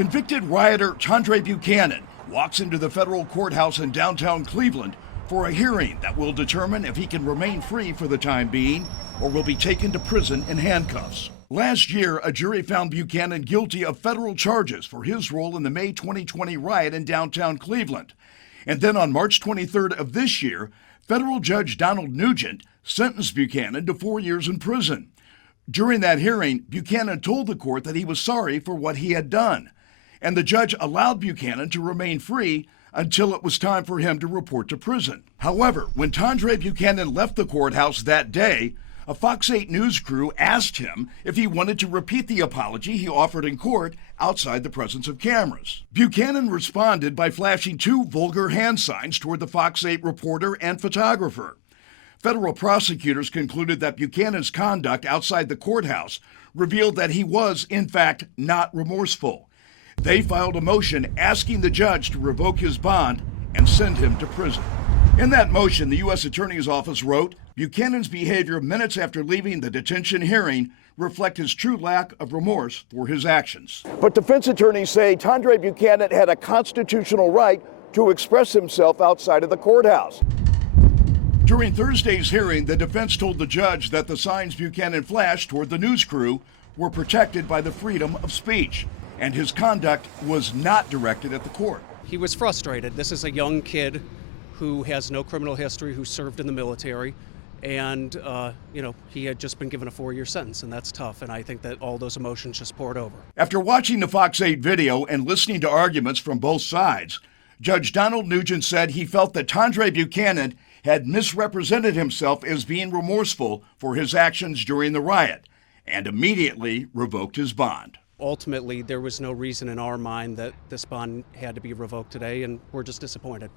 Convicted rioter Tondre Buchanan walks into the federal courthouse in downtown Cleveland for a hearing that will determine if he can remain free for the time being or will be taken to prison in handcuffs. Last year, a jury found Buchanan guilty of federal charges for his role in the May 2020 riot in downtown Cleveland. And then on March 23rd of this year, federal judge Donald Nugent sentenced Buchanan to 4 years in prison. During that hearing, Buchanan told the court that he was sorry for what he had done, and the judge allowed Buchanan to remain free until it was time for him to report to prison. However, when Tondre Buchanan left the courthouse that day, a Fox 8 News crew asked him if he wanted to repeat the apology he offered in court outside the presence of cameras. Buchanan responded by flashing 2 vulgar hand signs toward the Fox 8 reporter and photographer. Federal prosecutors concluded that Buchanan's conduct outside the courthouse revealed that he was, in fact, not remorseful. They filed a motion asking the judge to revoke his bond and send him to prison. In that motion, the U.S. Attorney's Office wrote, Buchanan's behavior minutes after leaving the detention hearing reflect his true lack of remorse for his actions. But defense attorneys say Tondre Buchanan had a constitutional right to express himself outside of the courthouse. During Thursday's hearing, the defense told the judge that the signs Buchanan flashed toward the news crew were protected by the freedom of speech, and his conduct was not directed at the court. He was frustrated. This is a young kid who has no criminal history, who served in the military, and he had just been given a 4-year sentence, and that's tough, and I think that all those emotions just poured over. After watching the Fox 8 video and listening to arguments from both sides, Judge Donald Nugent said he felt that Tondre Buchanan had misrepresented himself as being remorseful for his actions during the riot and immediately revoked his bond. Ultimately, there was no reason in our mind that this bond had to be revoked today, and we're just disappointed.